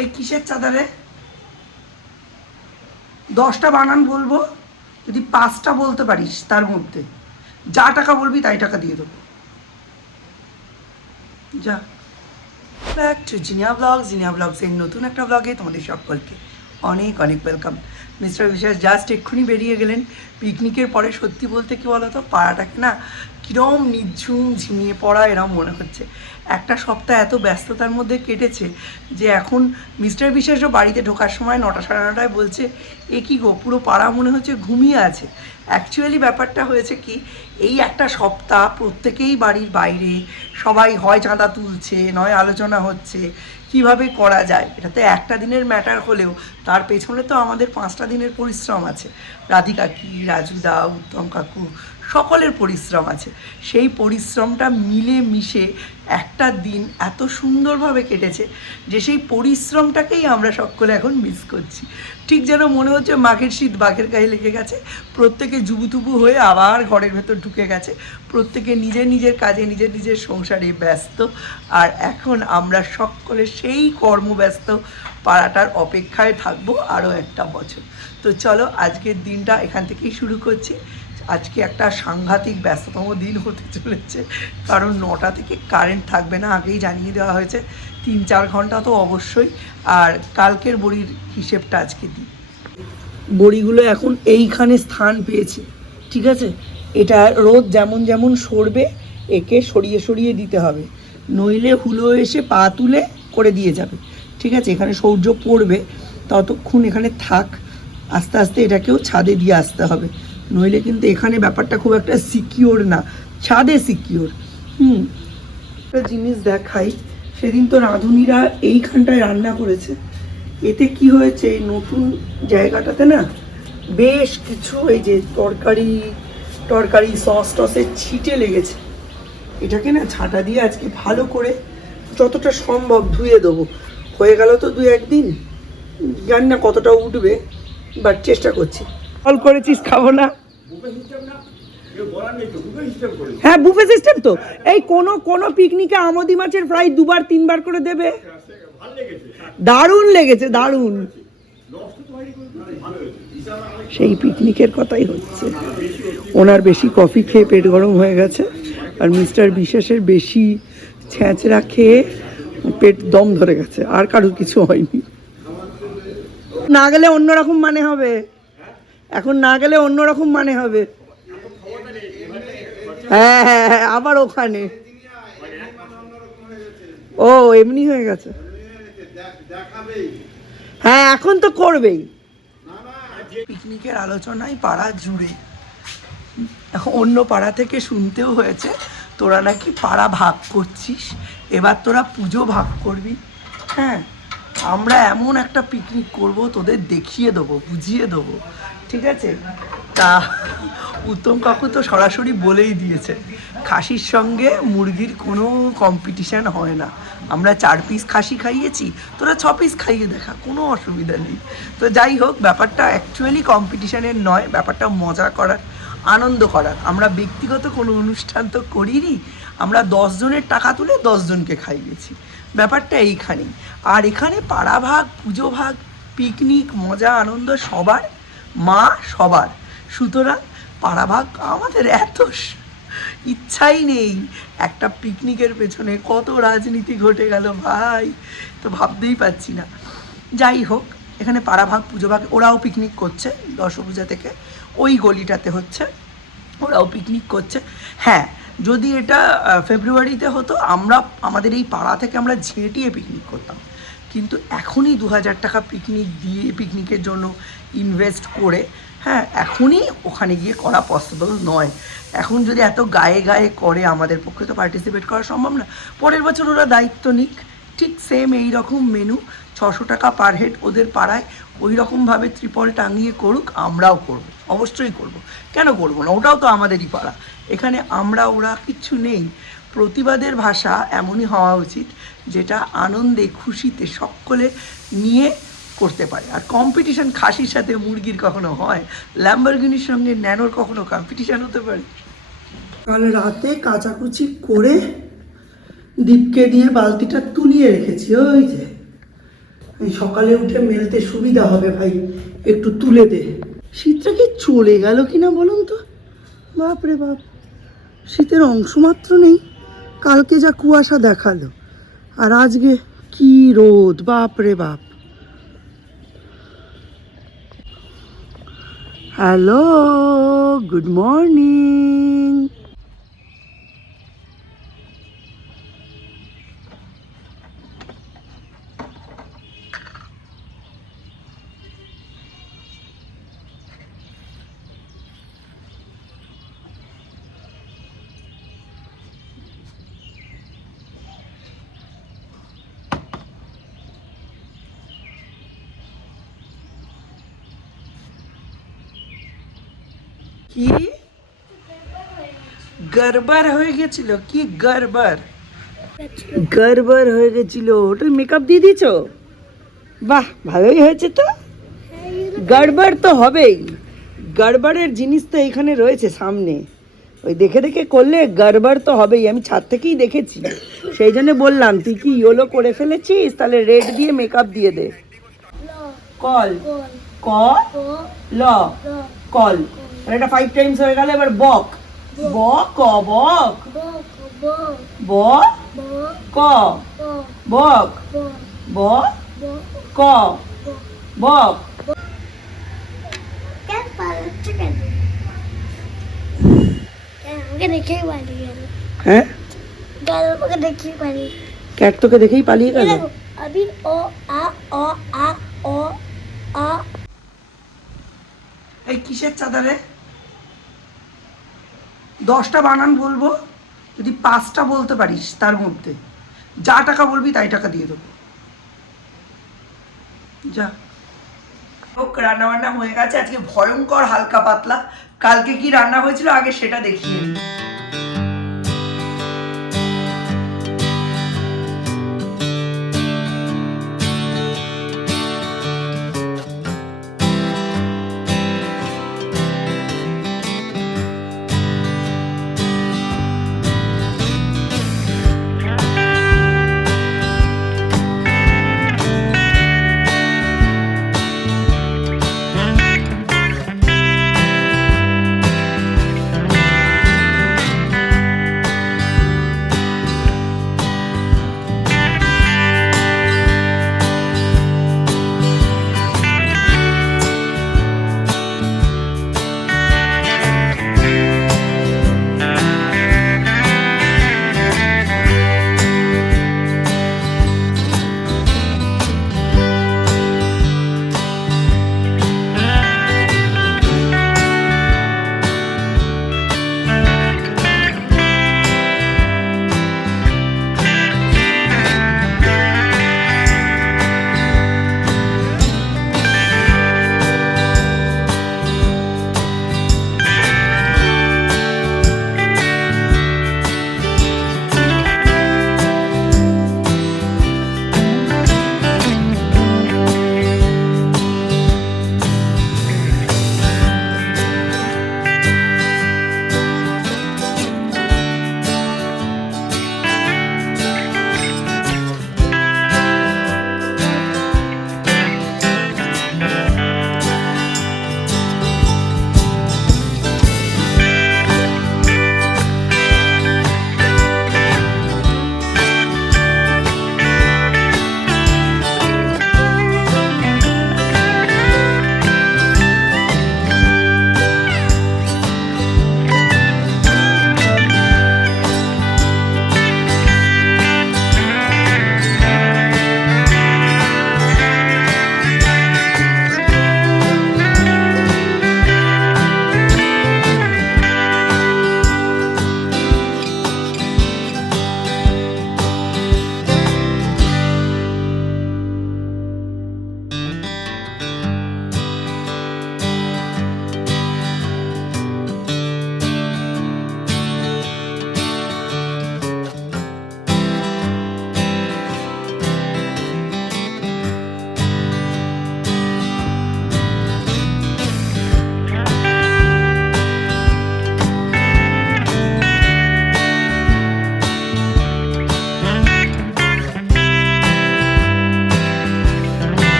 এই কিসের চাঁদা রে? 10টা বানান বলবো, যদি 5টা বলতে পারিস তার মধ্যে যা টাকা বলবি তাই টাকা দিয়ে দেবো। যা। ব্যাক টু জিনিয়া ব্লগসের নতুন একটা ব্লগে তোমাদের সকলকে অনেক অনেক ওয়েলকাম। মিস্টার বিশ্বাস জাস্ট এক্ষুনি বেরিয়ে গেলেন পিকনিকের পরে। সত্যি বলতে কি বলতো, পাড়াটাকে না কীরকম নিঝুম ঝিমিয়ে পড়া এরম মনে হচ্ছে। একটা সপ্তাহ এত ব্যস্ততার মধ্যে কেটেছে যে এখন মিস্টার বিশ্বাসও বাড়িতে ঢোকার সময় 9টা সাড়ে 9টায় বলছে, এ কী গো, পুরো পাড়া মনে হচ্ছে ঘুমিয়ে আছে। অ্যাকচুয়ালি ব্যাপারটা হয়েছে কি, এই একটা সপ্তাহ প্রত্যেকেই বাড়ির বাইরে, সবাই হয় চাঁদা তুলছে, নয় আলোচনা হচ্ছে কিভাবে করা যায়। এটাতে একটা দিনের ম্যাটার হলেও তার পেছনে তো আমাদের 5টা দিনের পরিশ্রম আছে। রাধিকা কাকি, রাজুদা, উত্তম কাকু সকলের পরিশ্রম আছে। সেই পরিশ্রমটা মিলে মিশে একটা দিন এত সুন্দরভাবে কেটেছে যে সেই পরিশ্রমটাকেই আমরা সকলে এখন মিস করছি। ঠিক যেন মনে হচ্ছে মাঘের শীত বাঘের গায়ে লেগে গেছে, প্রত্যেকে জুবুতুবু হয়ে আবার ঘরের ভেতর ঢুকে গেছে, প্রত্যেকে নিজের নিজের কাজে নিজের নিজের সংসারে ব্যস্ত। আর এখন আমরা সকলে সেই কর্মব্যস্ত পাড়াটার অপেক্ষায় থাকবো আরও একটা বছর। তো চলো আজকের দিনটা এখান থেকেই শুরু করছি। আজকে একটা সাংঘাতিক ব্যস্ততম দিন হতে চলেছে, কারণ 9টা থেকে কারেন্ট থাকবে না, আগেই জানিয়ে দেওয়া হয়েছে। 3-4 ঘন্টা তো অবশ্যই। আর কালকের বড়ির হিসেবটা আজকে দিই। বড়িগুলো এখন এইখানে স্থান পেয়েছে, ঠিক আছে? এটা রোদ যেমন যেমন সরবে একে সরিয়ে সরিয়ে দিতে হবে, নইলে হুলো এসে পা তুলে করে দিয়ে যাবে, ঠিক আছে? এখানে সূর্য পড়বে, ততক্ষণ এখানে থাক, আস্তে আস্তে এটাকেও ছাদে দিয়ে আসতে হবে, নইলে কিন্তু এখানে ব্যাপারটা খুব একটা সিকিওর না, ছাদে সিকিওর। একটা জিনিস দেখাই, সেদিন তো রাঁধুনিরা এইখানটায় রান্না করেছে, এতে কি হয়েছে, এই নতুন জায়গাটাতে না বেশ কিছু এই যে তরকারি সস টসের ছিটে লেগেছে। এটাকে না ঝাঁটা দিয়ে আজকে ভালো করে যতটা সম্ভব ধুয়ে দেবো। হয়ে গেল তো 2-1 দিন, জানি না কতটা উঠবে, বাট চেষ্টা করছি। কল করেছিস খাবো না? হ্যাঁ বুফে সিস্টেম তো। এই কোনো পিকনিকে আমদি মাছের ফ্রাই 2-3 বার করে দেবে। দারুণ লেগেছে, দারুণ। সেই পিকনিকের কথাই হচ্ছে। ওনার বেশি কফি খেয়ে পেট গরম হয়ে গেছে, আর মিস্টার বিশ্বাসের বেশি ছ্যাঁচড়া খেয়ে পেট দম ধরে গেছে, আর কারোর কিছু হয়নি। না গেলে অন্যরকম মানে হবে, এখন না গেলে অন্যরকম মানে হবে। হ্যাঁ হ্যাঁ হ্যাঁ, আবার ওখানে ও এমনি হয়ে গেছে। হ্যাঁ এখন তো করবেই। পিকনিকের আলোচনায় পাড়া জুড়ে, এখন অন্য পাড়া থেকে শুনতেও হয়েছে তোরা নাকি পাড়া ভাগ করছিস, এবার তোরা পুজো ভাগ করবি। হ্যাঁ, আমরা এমন একটা পিকনিক করব, তোদের দেখিয়ে দেবো, বুঝিয়ে দেবো, ঠিক আছে? তা উত্তম কাকু তো সরাসরি বলেই দিয়েছে, খাসির সঙ্গে মুরগির কোনো কম্পিটিশান হয় না। আমরা 4 পিস খাসি খাইয়েছি, তোরা 6 পিস খাইয়ে দেখা, কোনো অসুবিধা নেই। তো যাই হোক, ব্যাপারটা অ্যাকচুয়ালি কম্পিটিশানের নয়, ব্যাপারটা মজা করার, আনন্দ করার। আমরা ব্যক্তিগত কোনো অনুষ্ঠান তো করিনি, আমরা 10 জনের টাকা তুলে 10 জনকে খাইয়েছি, ব্যাপারটা এইখানেই। আর এখানে পাড়া ভাগ, পুজো ভাগ, পিকনিক, মজা আনন্দ সবার, মা সবার, সুতরাং পাড়া ভাগ আমাদের এত ইচ্ছাই নেই। একটা পিকনিকের পেছনে কত রাজনীতি ঘটে গেল ভাই, তো ভাবতেই পারছি না। যাই হোক, এখানে পাড়া ভাগ পুজো ভাগ, ওরাও পিকনিক করছে দশপূজা থেকে, ওই গলিটাতে হচ্ছে, ওরাও পিকনিক করছে। হ্যাঁ, যদি এটা ফেব্রুয়ারিতে হতো, আমরা আমাদের এই পাড়া থেকে আমরা ঝেঁটিয়ে পিকনিক করতাম, কিন্তু এখনই 2000 টাকা পিকনিক দিয়ে, পিকনিকের জন্য ইনভেস্ট করে, হ্যাঁ এখনই ওখানে গিয়ে করা পসিবল নয়। এখন যদি এত গায়ে গায়ে করে, আমাদের পক্ষে তো পার্টিসিপেট করা সম্ভব না। পরের বছর ওরা দায়িত্ব নিক, ঠিক সেম এই রকম মেনু 600 টাকা পার হেড ওদের পাড়ায় ওই রকমভাবে ত্রিপল টাঙিয়ে করুক, আমরাও করব, অবশ্যই করব, কেন করব না? ওটাও তো আমাদেরই পাড়া, এখানে আমরা ওরা কিচ্ছু নেই। প্রতিবাদের ভাষা এমনই হওয়া উচিত যেটা আনন্দে খুশিতে সকলে নিয়ে করতে পারে। আর কম্পিটিশান খাসির সাথে মুরগির কখনো হয়? ল্যাম্বরগিনির সঙ্গে ন্যানোর কখনো কম্পিটিশান হতে পারে? কাল রাতে কাচাকুচি করে দীপকে দিয়ে বালতিটা তুলিয়ে রেখেছি, ওই যে এই সকালে উঠে মেলতে সুবিধা হবে ভাই, একটু তুলে দে। শীতটা কি চলে গেল কিনা বলুন তো? বাপ রে বাপ, শীতের অংশ মাত্র নেই। কালকে যা কুয়াশা দেখালো, আর আজকে কি রোদ, বাপ রে বাপ। Hello, good morning. কি গড়বড় হয়ে গেছিল? কি গড়বড়? গড়বড় হয়ে গেছিল, ওটা মেকআপ দিয়ে দিয়েছো? বাহ, ভালোই হয়েছে তো। গড়বড় তো হবেই, গড়বড়ের জিনিস তো এখানে রয়েছে সামনে, ওই দেখে দেখে করলে গড়বড় তো হবেই। আমি ছাদ থেকেই দেখেছি, সেই জন্য বললাম তুই কি ইয়েলো করে ফেলেছিস, তাহলে রেড দিয়ে মেকআপ দিয়ে দে। কল, ক, ল, কল। তাহলে এটা 5 টাইমস হয়ে গেল। এবার বক, ব, ক, বক, ব, ক, বক, ব, ক, বক। হ্যাঁ, ক্যাট তোকে দেখেই পালিয়ে গেল। এই কিসের চাঁদারে? 10টা বানান বলবো, যদি 5টা বলতে পারিস তার মধ্যে যা টাকা বলবি তাই টাকা দিয়ে দেবো। যা হোক, রান্না বান্না হয়ে গেছে আজকে ভয়ঙ্কর হালকা পাতলা। কালকে কি রান্না হয়েছিল আগে সেটা দেখিয়ে নিই।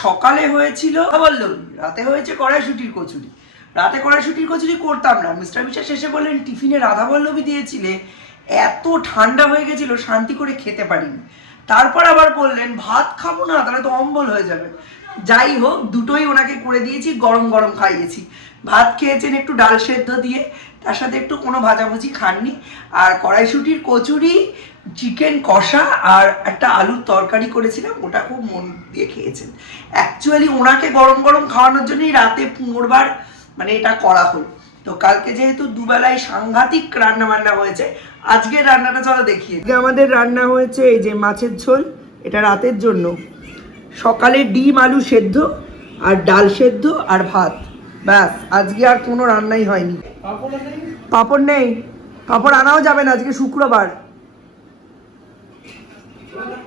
সকালে হয়েছিল বললবি, রাতে হয়েছে কড়াইশুটির কচুরি। রাতে কড়াইশুটির কচুরি করতাম না, মিস্টার বিশ্বাস এসে বললেন টিফিনে রাধা বল্লবী দিয়েছিলে, এত ঠান্ডা হয়ে গেছিল শান্তি করে খেতে পারিনি। তারপর আবার বললেন ভাত খাবো না, তাহলে তো অম্বল হয়ে যাবে। যাই হোক, দুটোই ওনাকে করে দিয়েছি, গরম গরম খাইয়েছি। ভাত খেয়েছেন একটু ডাল সেদ্ধ দিয়ে, তার সাথে একটু কোনো ভাজাভুজি খাননি। আর কড়াইশুটির কচুরি, চিকেন কষা আর একটা আলুর তরকারি করেছিলাম, ওটা খুব মন দিয়ে খেয়েছেন। অ্যাকচুয়ালি ওনাকে গরম গরম খাওয়ানোর জন্যই রাতে পুনর্বার মানে এটা করা হলো। তো কালকে যেহেতু দুবেলায় সাংঘাতিক রান্না বান্না হয়েছে, আজকের রান্নাটা চলো দেখিয়ে। আজকে আমাদের রান্না হয়েছে এই যে মাছের ঝোল, এটা রাতের জন্য। সকালে ডিম আলু সেদ্ধ আর ডাল সেদ্ধ আর ভাত, ব্যাস। আজকে আর কোনো রান্নাই হয়নি। পাঁপড় নেই, পাঁপড় আনাও যাবে না, আজকে শুক্রবার।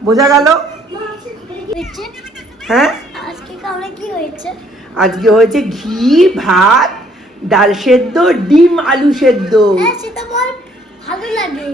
বোঝা গেল? হ্যাঁ, আজকে হয়েছে ঘি ভাত, ডাল সেদ্ধ, ডিম আলু সেদ্ধ। সেটা বল, ভালো লাগে।